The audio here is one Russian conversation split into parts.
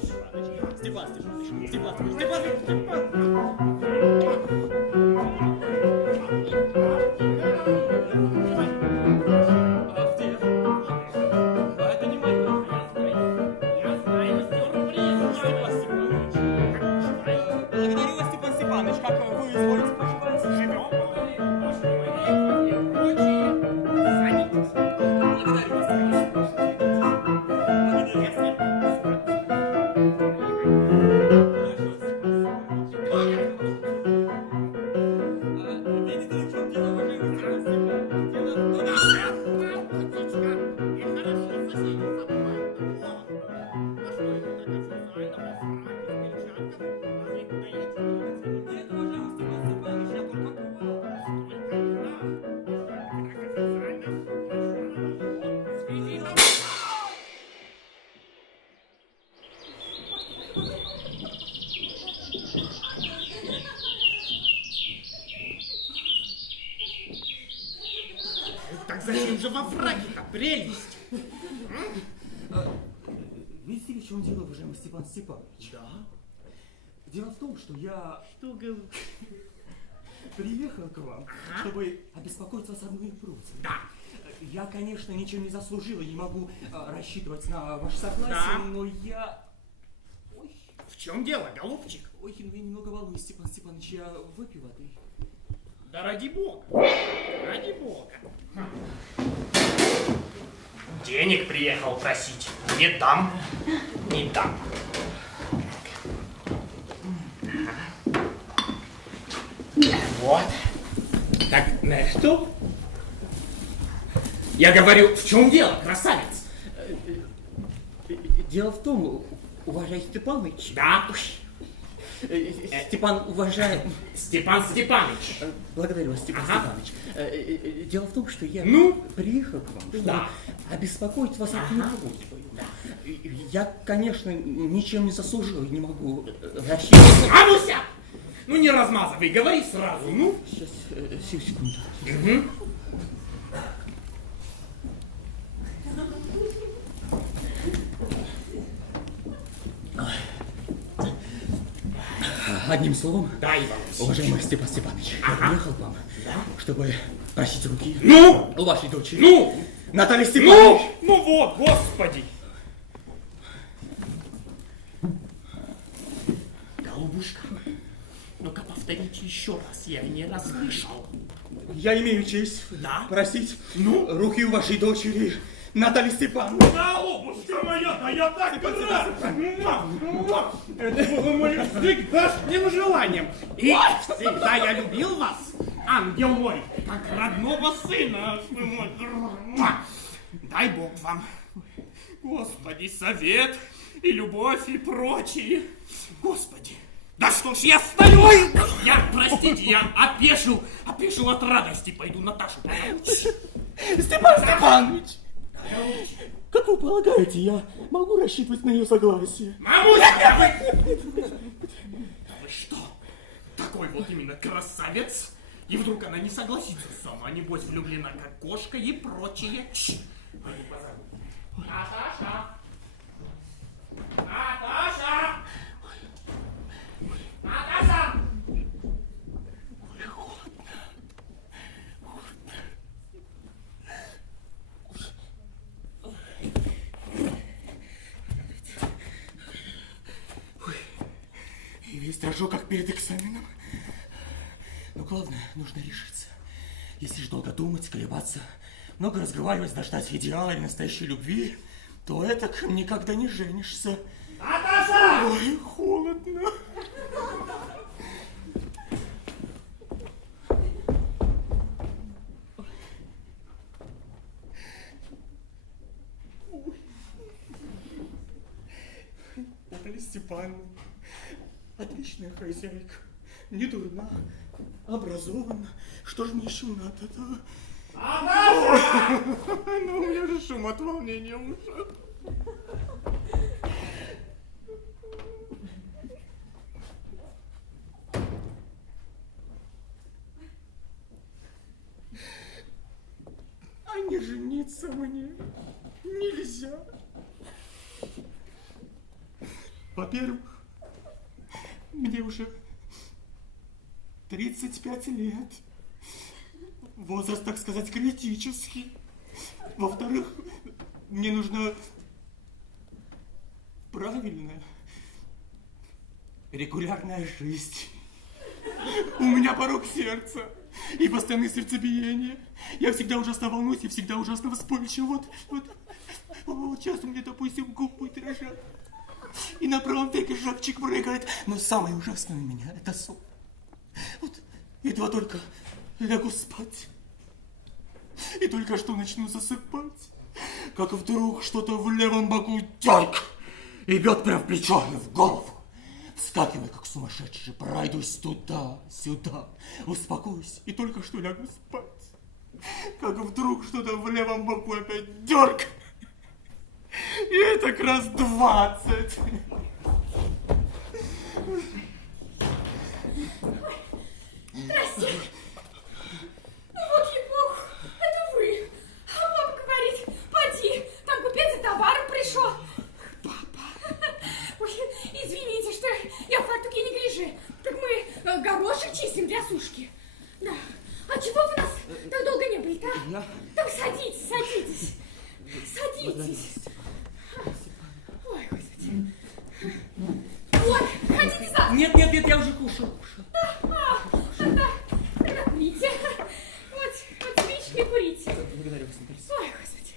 Степан Степанович, Степан. Благодарю вас, Степан Степанович. Как вы изволите поживать? Живем. Садитесь. Благодарю вас, Степан Так зачем же во фраке-то прелесть? Видите ли, в чем дело, уважаемый Степан Степанович? Да. Дело в том, что я Что говорю? приехал к вам, чтобы обеспокоить вас одной просьбой. Да. Я, конечно, ничем не заслужил и не могу рассчитывать на ваше согласие, Да. но я... Ой, В чем дело, голубчик? ой, я немного волнуюсь, Степан Степанович, я выпил этой. Да ради бога. Ради бога. Денег приехал просить. Не дам. Не дам. Вот. Так, что? Я говорю, в чем дело, красавец? Дело в том, уважаемый Степанович... Да. Степан, уважаемый... Степан Степанович. Благодарю вас, Степан Ага. Степанович. Дело в том, что я Ну? приехал к вам, чтобы Да. обеспокоить вас одной просьбой. Я, конечно, ничем не заслужил и не могу рассчитывать... Амуся! Ну не размазывай, говори сразу, ну. Сейчас, секунду. Угу. Одним словом, Да, Иван уважаемый Степан Степанович, я приехал к вам, чтобы просить руки Ну? у вашей дочери. Ну? Наталья Степанович! Ну вот, господи! Голубушка, ну-ка повторите еще раз, я не расслышал. Я имею честь Да? просить Ну? руки у вашей дочери Натальи Степановны. Голубушка моя, да я так рад! Это было моим всегдашним желанием. И всегда я любил вас, ангел мой, как родного сына. Дай Бог вам, Господи, совет и любовь и прочие. Господи, да что ж я стою? Я, простите, я опешил от радости. Пойду Наташу позову. Степан Степанович! Как вы полагаете, я могу рассчитывать на ее согласие? Мамуська, вы что? Такой вот именно красавец? И вдруг она не согласится сама, небось влюблена как кошка и прочее. Пойду позову. Наташа! Наташа! Наташа! И весь дрожу, как перед экзаменом. Но главное, нужно решиться. Если же долго думать, колебаться, много разговаривать, дождать идеала или настоящей любви, то это никогда не женишься. Наташа! Ой, холодно. Наталья Степановна, отличная хозяйка, не дурна, образована. Что же мне еще надо-то? Ну, у меня же шум от волнения уже. А не жениться мне нельзя. Во-первых, мне уже 35 лет. Возраст, так сказать, критический. Во-вторых, мне нужна правильная, регулярная жизнь. У меня порог сердца и постоянное сердцебиение. Я всегда ужасно волнуюсь и всегда ужасно вспыльчив. Вот сейчас у меня, допустим, губы дрожат. И на правом веке жабчик прыгает. Но самое ужасное у меня — это сон. Вот едва только лягу спать. И только что начну засыпать, как вдруг что-то в левом боку тёрк и бьет прям в плечо и в голову. Вскакиваю, как сумасшедший, пройдусь туда-сюда, успокоюсь и только что лягу спать. Как вдруг что-то в левом боку опять дёрк. И это раз 20. Здрасте. Ну вот, ей-богу, это вы. А папа говорит, поди, там купец за товаром пришел. Папа. Ой, извините, что я в фартуке не гляжу. Так мы горошек чистим для сушки. Да. А чего вы нас так долго не были-то, а? Так садитесь, садитесь. Садитесь. Ой, господи. Ой, хотите завтрак? Нет, я уже кушал. Тогда курите. Вот спички курите. Благодарю вас, Наталья. Ой, господи.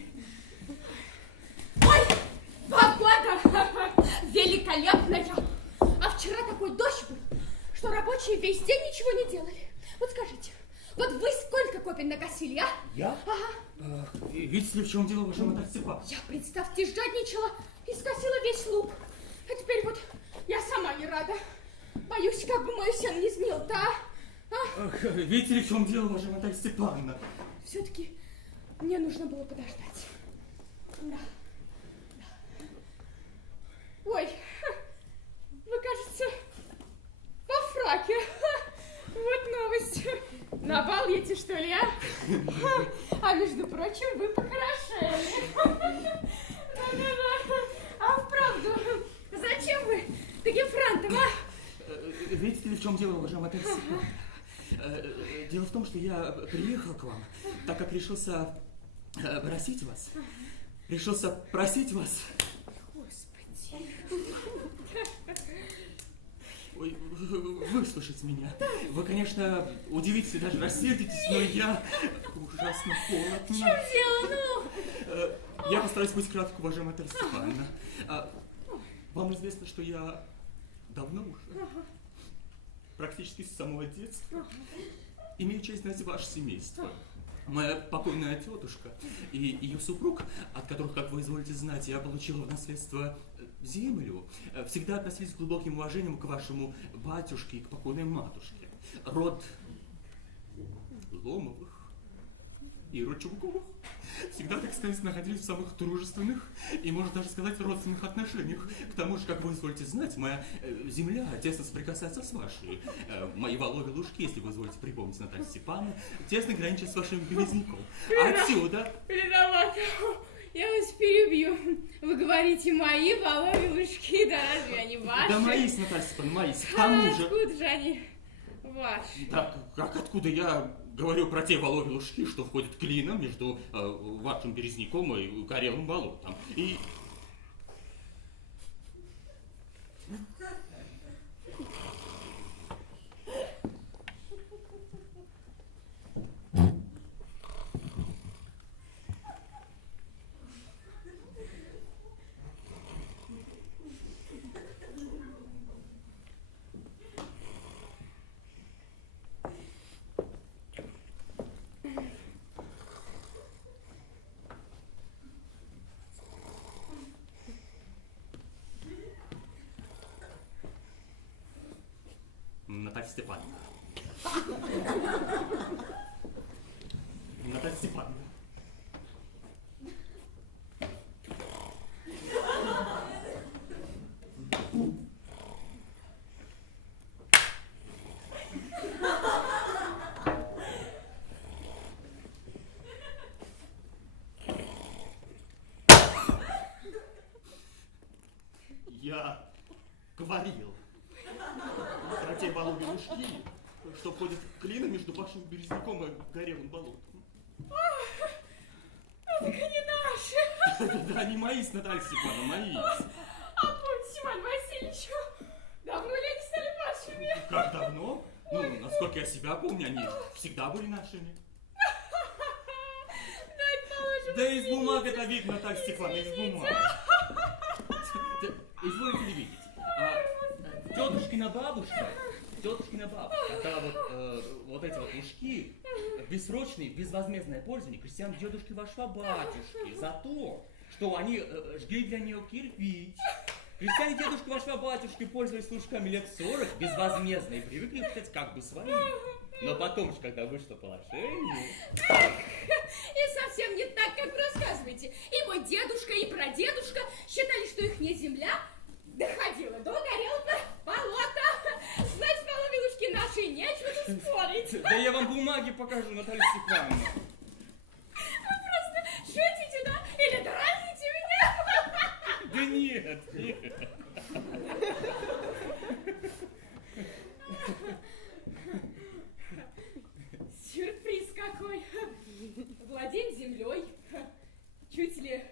Ой, погода великолепная. А вчера такой дождь был, что рабочие весь день ничего не делали. Вот скажите, вот вы сколько копен накосили, а? Я? Ага. Видите ли, в чем дело, ваша Наталья Степановна? Я, представьте, жадничала и скосила весь лук. А теперь вот я сама не рада. Боюсь, как бы мой сен не сгнил-то, а? Видите ли, в чем дело, ваша Наталья Степановна? Все-таки мне нужно было подождать. Да. Ой, вы, кажется, во фраке. Вот новость. На бал едете, что ли, а? А между прочим, вы похорошели. Да-да-да. А вправду, зачем вы таким франтом, а? Видите ли, в чем дело, уважаемая Наталья Степановна? Дело в том, что я приехал к вам, так как решился просить вас. Решился просить вас. Господи. Ой, выслушать меня. Вы, конечно, удивитесь и даже рассердитесь, но я ужасно холодно. В чем дело, ну? Я постараюсь быть кратко, уважаемая Наталья Степановна. Вам известно, что я давно уже, практически с самого детства, имею честь знать ваше семейство. Моя покойная тетушка и ее супруг, от которых, как вы изволите знать, я получила в наследство землю, всегда относились с глубоким уважением к вашему батюшке и к покойной матушке. Род Ломовых и род Чубуковых всегда, так сказать, находились в самых дружественных и, можно даже сказать, родственных отношениях. К тому же, как вы изволите знать, моя земля тесно соприкасается с вашей. Мои Воловьи Лужки, если вы изволите припомнить, Наталья Степановна, тесно граничат с вашим Березняком. Отсюда... Виновата. Я вас перебью. Вы говорите, мои Воловьи Лужки, да разве они ваши? Да мои, Наталья Степановна, мои. К тому же... Откуда же они ваши? Так, как откуда я говорю про те Воловьи Лужки, что входят клином между вашим Березняком и Карелым болотом. И... Наталья Степановна. Наталья Степановна. Я говорил. Хотя балуги лужки, что входит клином между вашим березняком и горелым болотом. Так они наши. Да, не мои, Наталья Степановна, мои. А помните, Иван Васильевич, давно ли они стали вашими? Как давно? Ну, насколько я себя помню, они всегда были нашими. Да, это положим. Да из бумаг это видно, Наталья Степановна, из бумаг. Изволите ли видеть? Тетушкина бабушка, это вот эти вот лужки, бессрочное, безвозмездное пользование крестьян дедушки вашего батюшки за то, что они жгли для нее кирпич. Крестьяне дедушки вашего батюшки пользовались лужками лет 40 безвозмездно и привыкли кстати, как бы свои. Но потом, когда вышло положение... И совсем не так, как вы рассказываете. И мой дедушка, и прадедушка считали, что их земля доходила до горелого болота. Значит, половинушки наши, нечего тут спорить. Да я вам бумаги покажу, Наталья Степановна. Вы просто шутите, да? Или дразните меня? Да нет, нет. Сюрприз какой. Владеем землей. Чуть ли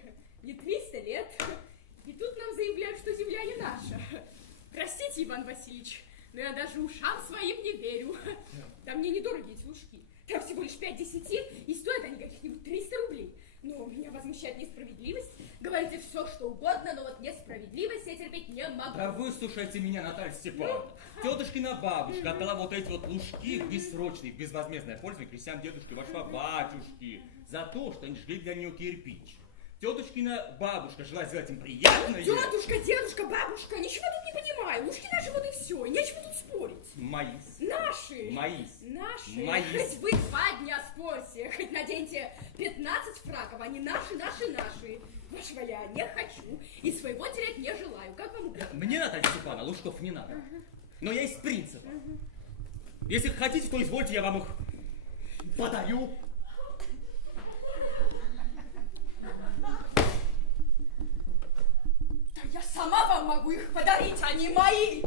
не 300 лет. И тут нам заявляют, что земля не наша. Простите, Иван Васильевич, но я даже ушам своим не верю. Да мне недорого эти лужки. Там всего лишь 5 десятин, и стоят они каких-нибудь 300 рублей. Но меня возмущает несправедливость. Говорите все, что угодно, но вот несправедливость я терпеть не могу. Да выслушайте меня, Наталья Степановна. Тетушкина бабушка отдала вот эти вот лужки в бессрочное, в безвозмездное пользование крестьян дедушки вашего батюшки за то, что они жгли для нее кирпич. Тетушкина бабушка желает сделать им приятное. Тетушка, дедушка, бабушка, ничего тут не понимаю. Лужки наши вот и все, нечего тут спорить. Мои. Наши. Мои. Наши. Мои. Хоть вы 2 дня спорьте, хоть наденьте 15 фраков, они наши. Вашего я не хочу и своего терять не желаю. Как вам угодно. Мне, Наталья Степановна, лужков не надо. Но я из принципа. Если хотите, то извольте, я вам их подарю. Да я сама вам могу их подарить, они мои.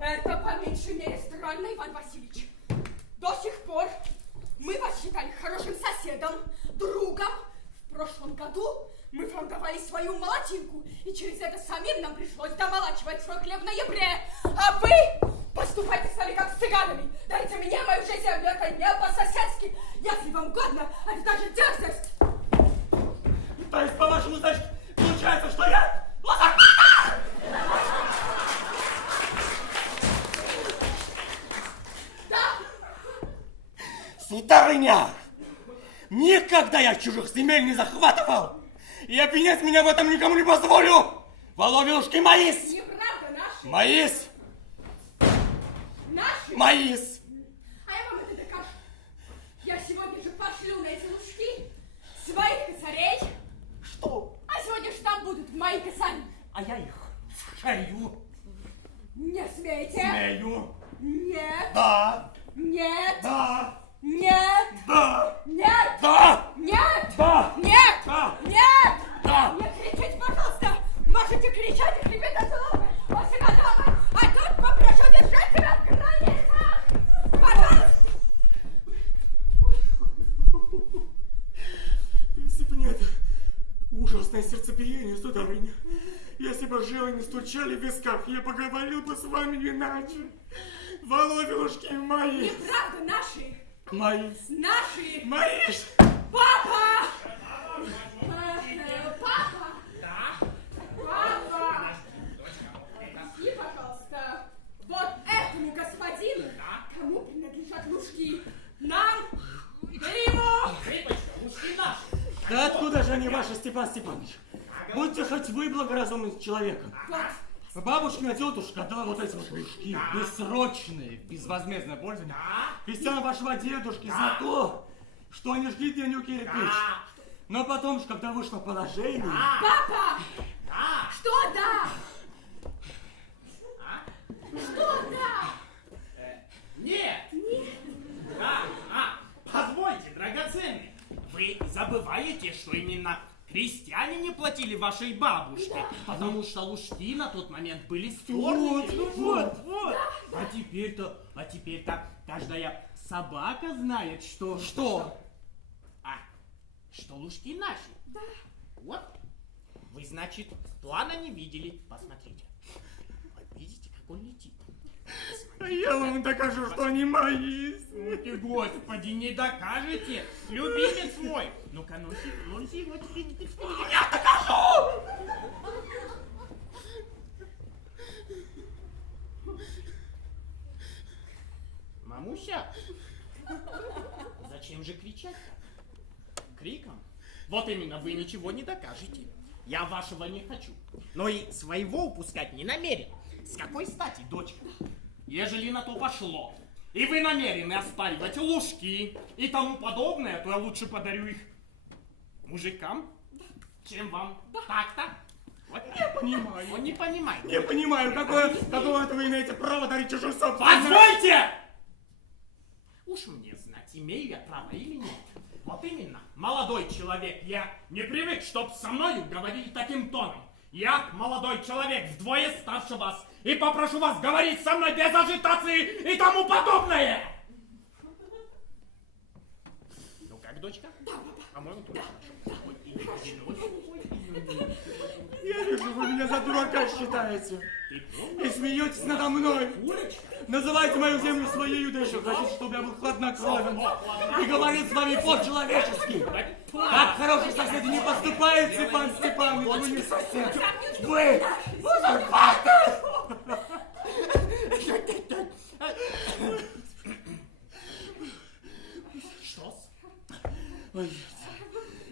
Это по меньшей мере странно, Иван Васильевич. До сих пор мы вас считали хорошим соседом, другом. В прошлом году мы вам давали свою молотилку, и через это самим нам пришлось домолачивать свой хлеб в ноябре. А вы поступайте с нами как с цыганами. Дайте мне мою жизнь, это не по-соседски. Если вам угодно, это даже дерзость. То есть, по-вашему, значит, получается, что я... Да? Сударыня! Никогда я чужих земель не захватывал! И обвинять меня в этом никому не позволю! Воловилушки моис! Неправда, наши. Моис! Наши? Моис! А я вам это докажу. Я сегодня же пошлю на эти лужки своих косарей. Что? А сегодня же там будут мои косари. А я их шею. Не смейте. Смею. Нет. Да. Нет. Да. Нет. Да. Нет. Да. Нет. Да. Нет. Да. Нет. Да. Не кричите, пожалуйста. Можете кричать и хрипеть от злобы. А себя дома. А тут попрошу держать себя в границах. Пожалуйста. Если бы не это ужасное сердцебиение, сударыня, если бы жилы не стучали в висках, я поговорил бы с вами иначе. Воловилушки мои. Неправда, наши. Мои. Наши. Мои. Папа! Папа! Да? Папа! Прости, пожалуйста, вот этому господину, кому принадлежат лужки, нам, ему! Крепочка, лужки наши. Да откуда же они ваши, Степан Степанович? Будьте хоть вы благоразумным человеком. Вот, Бабушкина тетушка дала вот эти вот лужки, бессрочные, безвозмездное пользование. Крестьянам вашего дедушки за то, что они жгли для нее кирпич. Но потом, когда вышло положение... папа! Да. Что да? Что да? Нет. Да. Позвольте, драгоценный. Вы забываете, что именно крестьяне не не платили вашей бабушке, потому что лужки на тот момент были стерты. Вот. А теперь-то каждая собака знает, что... Что? Что лужки наши. Да. Вот. Вы, значит, плана не видели. Посмотрите. Вот видите, как он летит. Я вам докажу, что они мои. Ну ты, господи, не докажете. Любимец мой. Ну-ка, носи, вот. Я докажу! Мамуся, зачем же кричать-то? Криком? Вот именно, вы ничего не докажете. Я вашего не хочу. Но и своего упускать не намерен. С какой стати, дочка? Ежели на то пошло, и вы намерены оспаривать лужки и тому подобное, то я лучше подарю их мужикам, чем вам. Так-то. Вот. Не понимаю. Он не понимает. Не понимаю, какое это вы имеете право дарить чужую собственность? Позвольте! Уж мне знать, имею я право или нет. Вот именно, молодой человек, я не привык, чтоб со мною говорили таким тоном. Я молодой человек, вдвое старше вас, и попрошу вас говорить со мной без ажитации и тому подобное. Ну как, дочка? Да, папа. По-моему, тоже хорошо. Ой, и нос. Я вижу, вы меня за дурака считаете. Ты помнишь? И смеетесь надо мной. Курочка? Называйте мою землю своей, да еще хотите, чтобы я был хладнокровен. И говорил с вами по-человечески. Как хороший сосед не поступает, Степан Степанович, вы не сосед. Вы узурпатор! Что-с? Ой,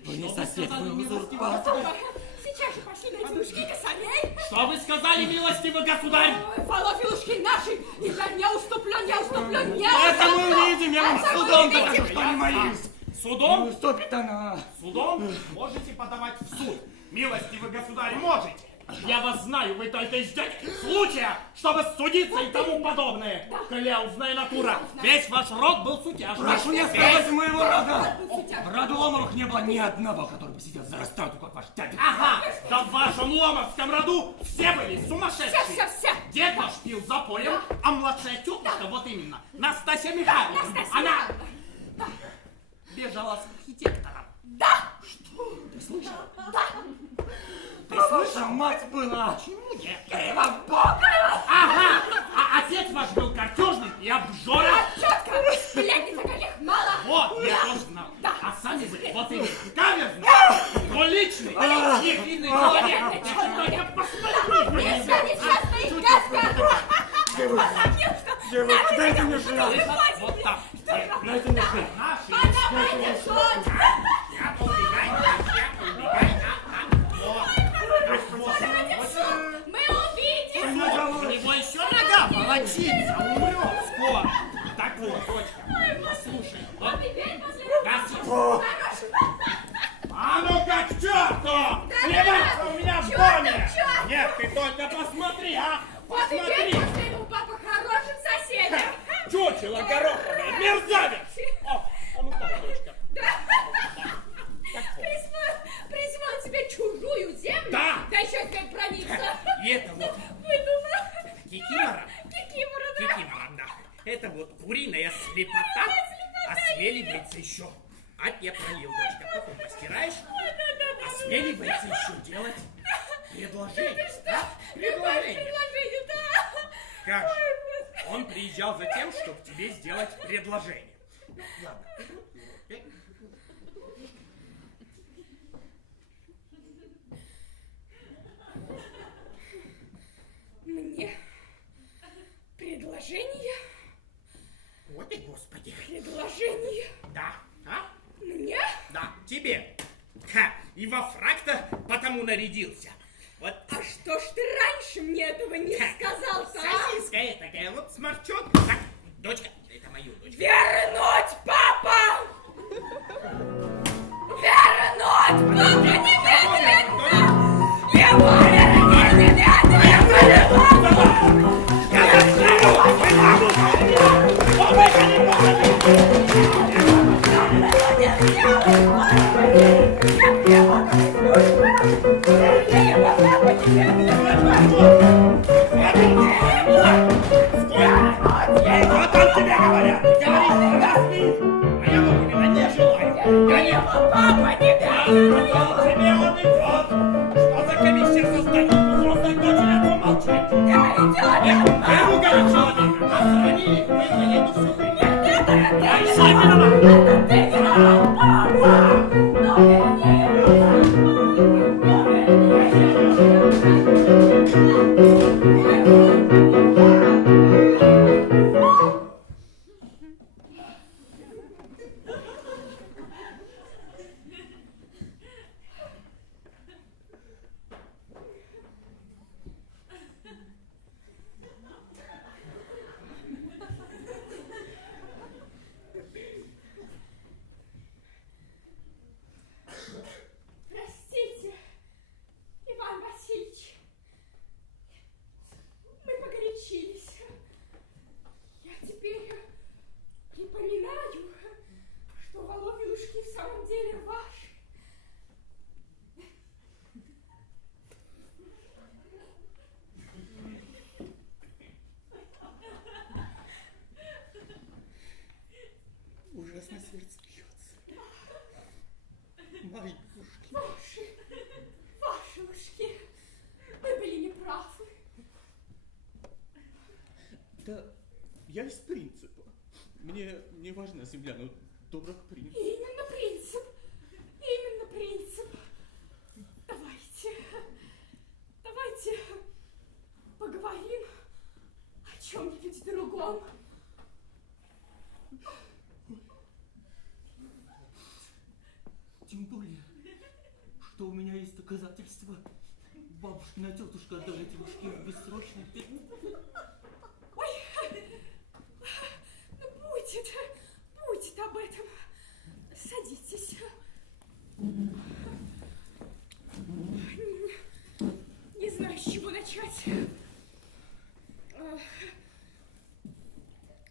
вы не Что вы сосед, сказали, вы милостивый узурпатор. Папа, сейчас же пошли найти лужки косарей. Что вы сказали, милостивый государь? Ой, Фалофи, лужки наши. И я не уступлю, не уступлю, не Это мы уступлю. увидим, я вам судом докажу, что они мои. Судом? Не уступит она. Судом можете подавать в суд. Милостивый государь, можете. Я вас знаю, вы только и ждете случая, чтобы судиться и тому подобное. Кляузная натура. Весь ваш род был сутяжный. Прошу не Весь. оставать моего рода. Сутяжный. В роду Ломовых не было ни одного, который бы сидел за растрату, как ваш дядя. Ага, да в вашем ломовском роду все были сумасшедшие. Все. Дед ваш пил запоем, а младшая тетушка, вот именно, Настасья Михайловна, Настасья она Михайловна. бежала с архитектором. Да. Ты слышала? Да. Ваша мать была. Почему нет? Кривобокая. Ага, а отец ваш был картежник и обжора. Четко. Сплетница каких мало. Вот, я тоже знал. Да. А сами вы, вот именно, каверзный, двуличный, ехидный человек. Только посмотри. Нечестно, нечестно и гадко. Девушка, дайте мне шляпу. Вот так. Дайте мне шляпу. Наши. Подавайте суд. Я убегай. Мы увидим. У него еще нога волочится, умрет скоро. Так вот, дочка, послушай. Вот. А теперь после Газ- А ну как к черту! Плеваться у меня в доме! чёрт! Нет, ты только посмотри, а! Вот теперь Посмотри! после этого папа хорошим соседям. Чучело гороховое, мерзавец! О, а ну как, дочка? Призвал себе чужую землю. Да. Да еще как брониться. И это вот Выдумала. кикимора. Кикимора, да. Кикимора, да. Это вот куриная слепота, осмеливается еще. А я пролил, дочка, потом постираешь, осмеливается еще делать предложение. Да? Предложение. Предложение, да. Как же? Он приезжал за тем, чтобы тебе сделать предложение. Ладно. Мне предложение? Вот и господи. Предложение? Да. А? Мне? Да, тебе. Ха, и во фрак-то потому нарядился. Вот. А что ж ты раньше мне этого не сказал-то, а? Сосиска такая, вот сморчок. Так, дочка, это мою дочку. Вернуть, папа! Вернуть, папа, немедленно! Его верни немедленно! Ему горячо, позвонили, вы моей души. Я и сам виноват. Простите, Иван Васильевич, мы погорячились. Я теперь припоминаю, что воловилушки в самом деле ваши. Ужасно сердце бьется. Мои ушки. Ваши ушки. Вы были неправы. Да, я из принципа. Мне не важна земля, но доброк принц. Именно принцип. Именно принцип. Давайте поговорим о чем-нибудь другом. Тем более, что у меня есть доказательства. Бабушкина тетушка отдала эти ушки в бессрочный термин. Ой, ну будет об этом. Садитесь. Не знаю, с чего начать.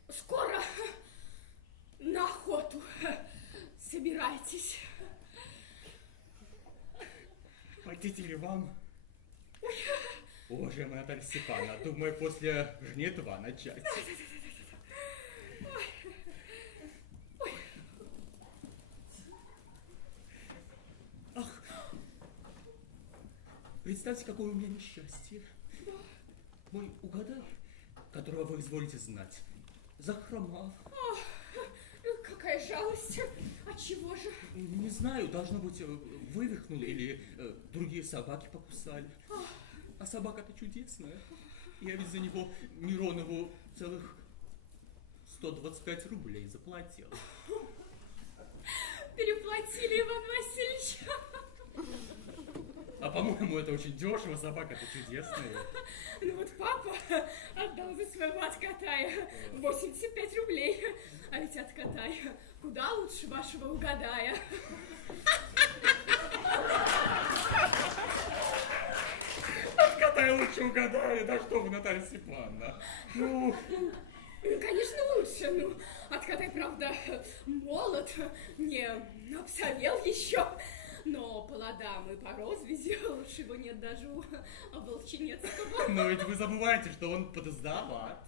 Скоро на охоту собирайтесь. Хотите ли вам, уважаемая Наталья Степановна, думаю, после жнитва начать? Ах, представьте, какое у меня несчастье. Мой угадай, которого вы изволите знать, захромал. Какая жалость. А чего же? Не знаю, должно быть, вывихнул или другие собаки покусали. А собака-то чудесная. Я ведь за него Миронову целых 125 рублей заплатил. Переплатили, Иван Васильевич. А по-моему, это очень дешево, собака-то чудесная. Ну вот папа отдал за своего откатая 85 рублей. А ведь откатая куда лучше вашего угадая. Откатай лучше угадаю, да что вы, Наталья Степановна. Ну, конечно, лучше. Ну, откатай, правда, молод, не обсовел еще. Но по ладам и по розвязи лучше его нет даже у Волчинецкого. но ведь вы забываете, что он подоздават.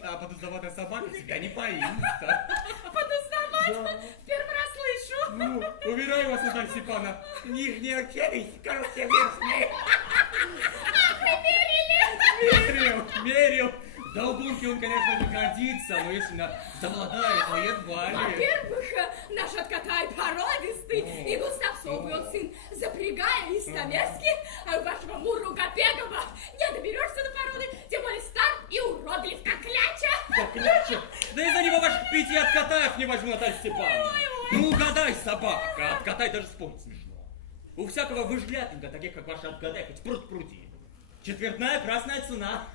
А подоздаватая собака всегда не боится. Подоздавать? Да. Первый раз слышу. Ну, уверяю вас, Наталья Степановна, нижняя челюсть, короче, верхняя. Мерил. Долгунки он, конечно, не годится, но если завладает, то едва ли. Во-первых, наш откатай породистый и густовцовый он сын, запрягая истомерский, а у вашего Муру Гапегова не доберешься до породы, тем более стар и уродлив, как кляча. Как кляча? Да из-за него ваших 5 откатаев не возьму, Наталья Степановна. Ну угадай, собака, откатай даже спорить смешно. У всякого выжглятника, таких как ваши откатай, хоть пруд пруди. Четвертная красная цена.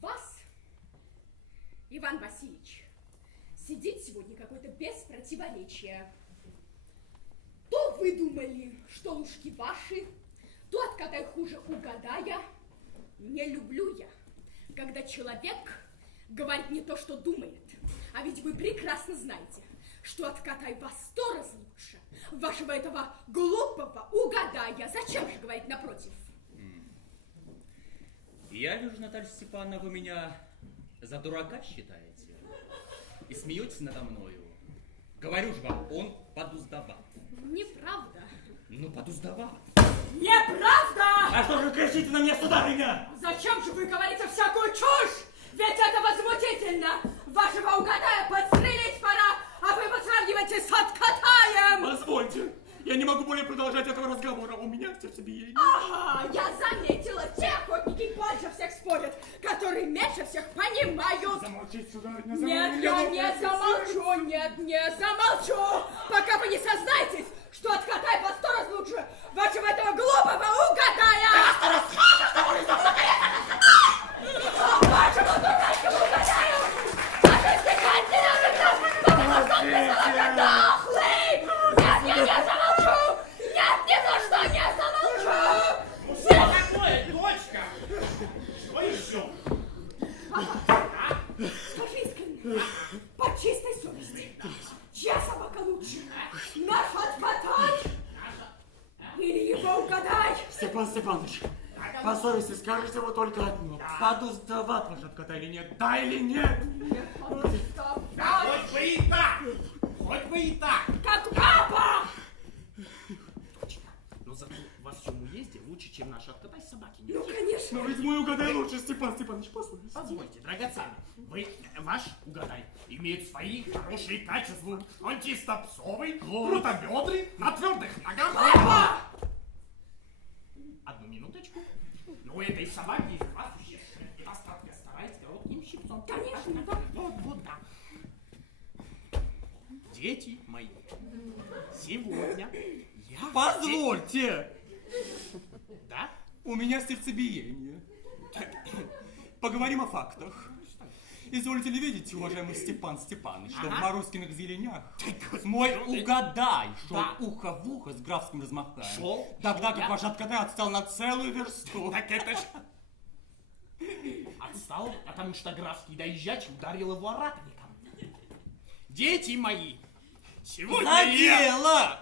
Вас, Иван Васильевич, сидит сегодня какое-то без противоречия. То вы думали, что ушки ваши, то откатай хуже угадая. Не люблю я, когда человек говорит не то, что думает. А ведь вы прекрасно знаете, что откатай вас 100 раз лучше. Вашего этого глупого угадая. Зачем же говорить напротив? Я вижу, Наталья Степановна, вы меня за дурака считаете и смеетесь надо мною. Говорю же вам, он подуздават. Неправда. Ну, подуздават. Неправда! А что же вы кричите на меня, сударыня? Зачем же вы говорите всякую чушь? Ведь это возмутительно! Вашего угадая подстрелить пора, а вы его сравниваете с откатаем! Позвольте, я не могу более продолжать этого разговора, у меня сердцебиение. Ага, я заметила, те охотники больше всех спорят, которые меньше всех понимают. Замолчите, сударыня, Нет, я не замолчу, нет, не замолчу, пока вы не сознаетесь, что откатай во 100 раз лучше вашего этого глупого угадая! Вашему дурацкому угадаю! Потому что он безумно дохлый! Нет, я не замолчу! Нет, ни за что не замолчу! Ну что такое, дочка? Что еще? Скажи искренне, по чистой совести, чья собака лучше? Наш откатай? Или его угадай? Степан Степанович, по совести скажите вы только одно. Подуздават ваш откатай или нет? Да или нет? Да хоть бы и так! Хоть бы и так! Как папа! Но зато во всем уезде лучше, чем наши откатай собаки. Ну, конечно. Но ведь мой угадай лучше, Степан Степанович, по совести. Позвольте, драгоценный, ваш угадай, имеет свои хорошие качества. Он чисто псовый, крутобедрый, на твердых ногах. Папа! Одну минуточку. Но у этой собаки есть два существенных недостатка. Старайтесь коротким щипцом. Конечно, да. Вот, да. Дети мои, сегодня я... Позвольте! Да? У меня сердцебиение. Так, поговорим о фактах. Изволите ли видеть, уважаемый Степан Степанович, что в Маруськиных зеленях мой угадай шел ухо в ухо с графским размахаем. Шел? Тогда как ваш откатай отстал на целую версту. Так это ж... Отстал, потому что графский доезжач ударил его ратником. Дети мои, сегодня За я... дело!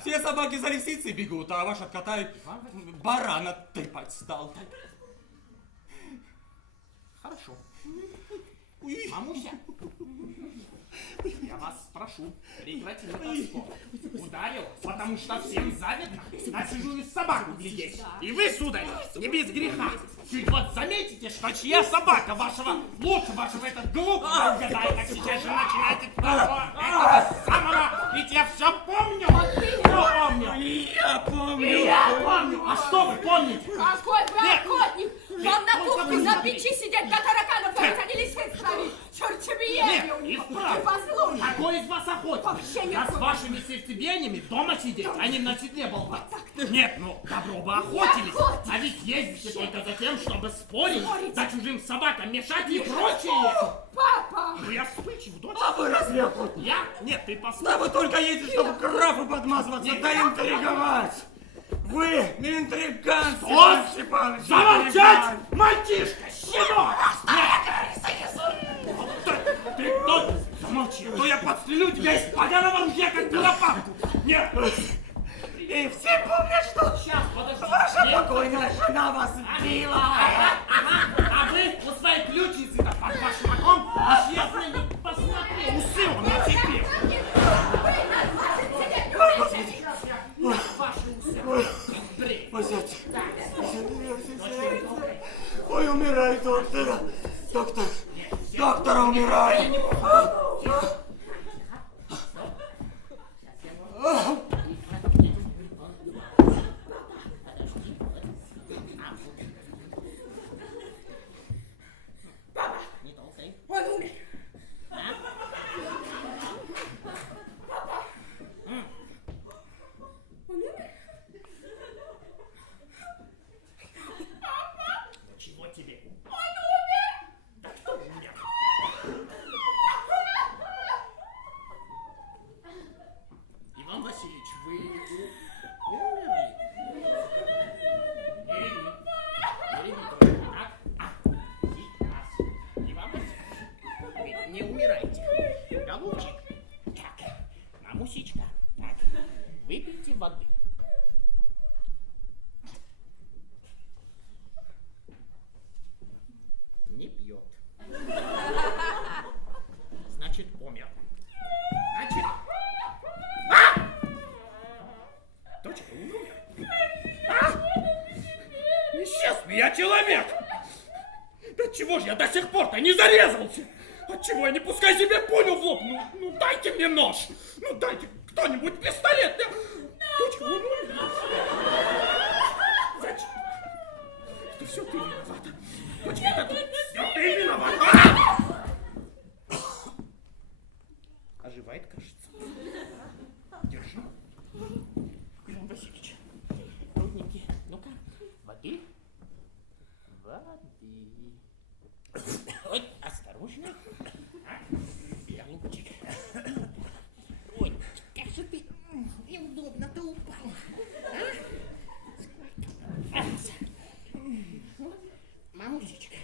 Все собаки за лисицей бегут, а ваш откатай барана трепать стал. Хорошо. Мамуся, я вас прошу, прекратить этот спор. Ударил, потому что всем завидно на чужую собаку глядеть. И вы, сударь, не без греха, чуть вот заметите, что чья собака вашего, лучше вашего этот глупого угадает, как сейчас же начинаете этого самого, ведь я все помню. Все помню. Я помню. А что вы помните? Какой вы Нет. охотник! Вам на только кухне вы на смотрите. печи сидеть, до тараканов ловить, а не лисиц травить! Сердцебиение Нет, у и него! вправду. Ты послушай! Какой из вас охотник? Вообще не Да с охотник. вашими сердцебиениями дома сидеть, а не на седле болтать. Нет, ну, добро бы охотились. охотник. А ведь ездите только за тем, чтобы спорить, Спорить. за чужим собакам мешать и прочее. Папа! Ну, я вспыльчив, дочь. А вы разве охотник? Я? Нет, ты Да послушай. вы только едете, чтобы графу подмазываться, да интриговать! Вы интриган, Степан Степанович! Замолчать, мальчишка, щенок! Нет! Ты кто? Замолчи, а то я подстрелю тебя из поганого ружья, как пилопатку. Нет! И все помнят, что Сейчас, подожди. ваша Нет. покойная жена вас била! А вы у своей ключицы-то под башмаком исчезли, не посмотри, усы он нацепил. Сейчас я ваши усы. Брей. Посядьте. Ой, умирает доктор. Доктор. Доктор, умирает. Папа! Он умер! Папа! Он умер? Чего тебе? Он умер! Да кто же умер? Отчего же я до сих пор-то не зарезался? Отчего я не пускай себе пулю в лоб? Ну дайте мне нож. Ну дайте кто-нибудь пистолет. Дочка, зачем? Это все ты виновата. Дочка, это все ты виновата. Оживает, кажется. Держи. Иван Васильевич, трудненький. Ну-ка, воды. Воды. Ой, осторожно. Голубчик. Ой, как же ты неудобно-то упал. А? Мамусечка.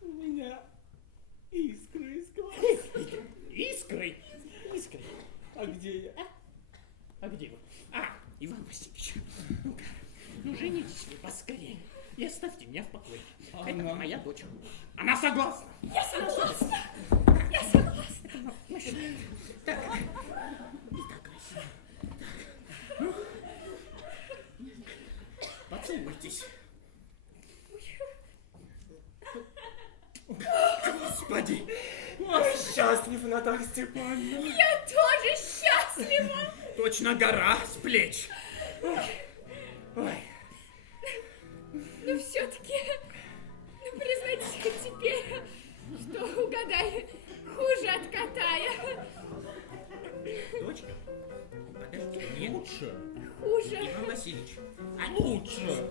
У меня искры из глаз. Искры? Искры. А где я? А где вы? Иван Васильевич, ну-ка, ну женитесь вы поскорее и оставьте меня в покое. Это моя дочь. Она согласна. Я согласна. Я согласна. Ну что, так, и так красиво. Так, ну, поцелуйтесь. Господи, Счастлив, Наталья Степановна. Я тоже счастлива. точно гора с плеч. Ой. Но все-таки, ну признайтесь хоть теперь, что угадай, хуже от Катая. Дочка, подожди, нет. Лучше. Хуже, Иван Васильевич. Лучше.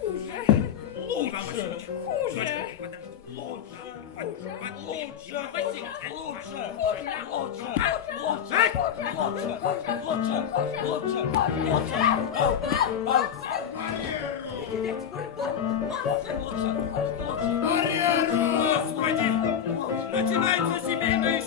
хуже, Иван Васильевич. хуже. Дочка, подожди. Лучше. Иван Васильевич. Господи! Начинается семейное